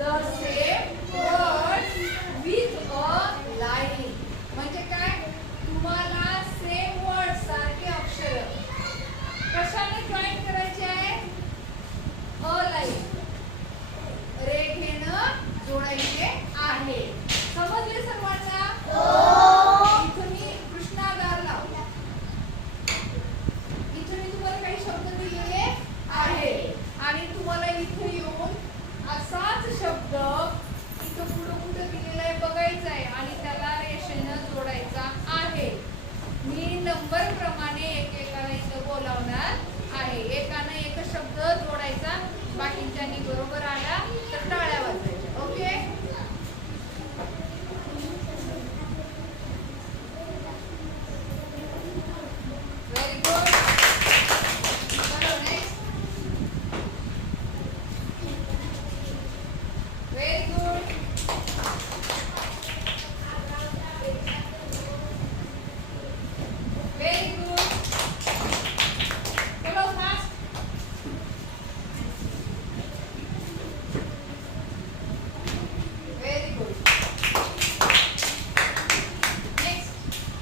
the same words with a line. म्हणजे काय? तुम्हाला सेम वर्ड सारखे अक्षर कशाने जॉईन करायचे आहे? अ लाईन, रेखेनं जोडायचे आहे. समजले सर्वांना? इथं मी कृष्णागार लावला. इथं मी तुम्हाला काही शब्द दिलेले आहे आणि तुम्हाला इथे येऊन असाच शब्द इथं पुढे कुठे दिलेला आहे बघायचा आहे आणि त्याला रेषेनं जोडायचा आहे. मी नंबर प्रमाणे एकेकाला इथं बोलावणार आहे. एकानं एक शब्द जोडायचा, बाकीच्यांनी बरोबर आला तर टाळ्या वाजवायच्या. ओके? Very good. चलो next. Very good. Very good. चलो फास्ट. Very good. नेक्स्ट.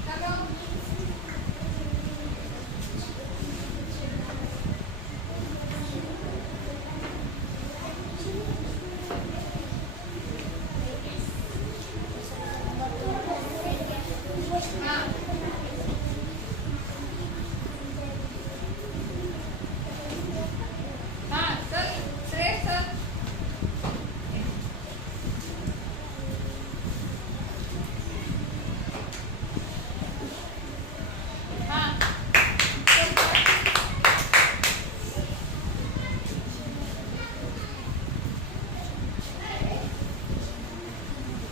चलो. हाँ. हाँ, चल श्रेष्ठ चल. हाँ.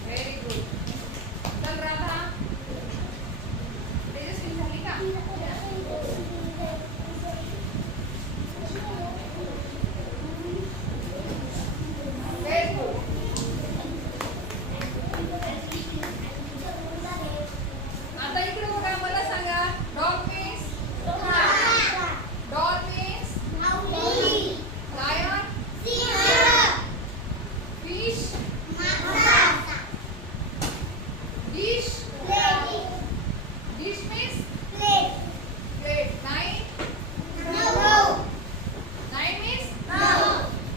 Very good. चल राधा. तेजस्वी झाली का? Very good. आता इकडे बघा, मला सांगा. Dog means dog means lion, fish, dish. Dish means plate. Nine. Nine means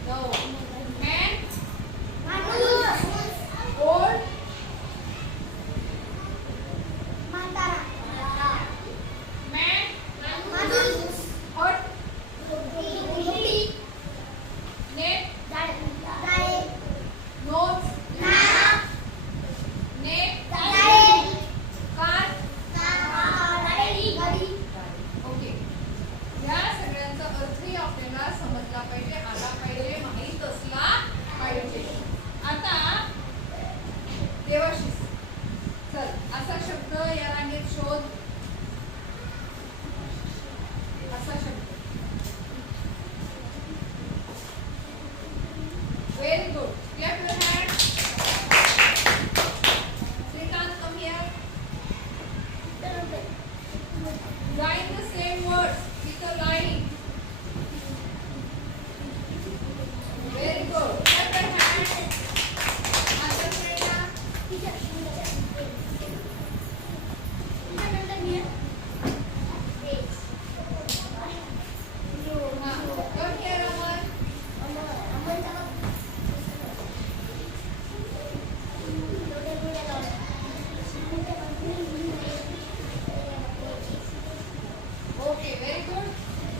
no. Man, old, man, hot, neck, nose, neck, car. Okay. या सगळ्यांचा अर्थही आपल्याला समजला पाहिजे, आला पाहिजे, माहीत असला पाहिजे. आता देवाशीष, चल असा शब्द या रांगेत शोध. असा शब्द. Very good. Clap your hand. Shrikant, come here. Join the same words with a line. Very good. Clap your hands. Answer Shreya. Come here, Aman. Okay, very good.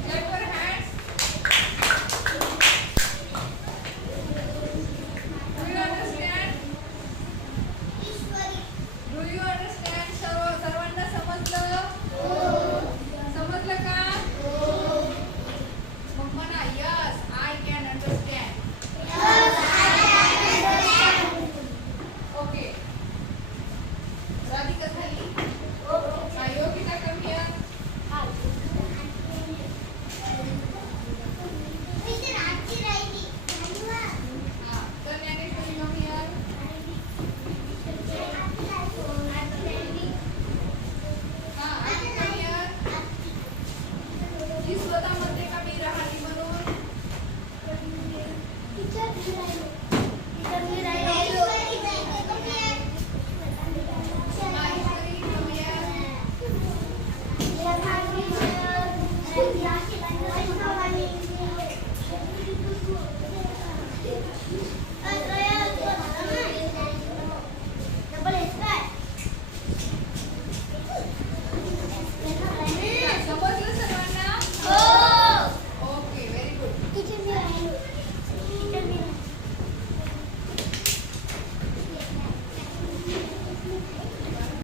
Clap your hands. Do you understand? Do you understand? सर्वांना समजलं? समजलं का? मग म्हणा, yes, I can understand. Okay. Radhika झाली? Yogita, come here. चल Dnyaneshwari, come here. हाँ, आरती, come here. ही स्वतःमध्ये का मी राहली म्हणून? आहे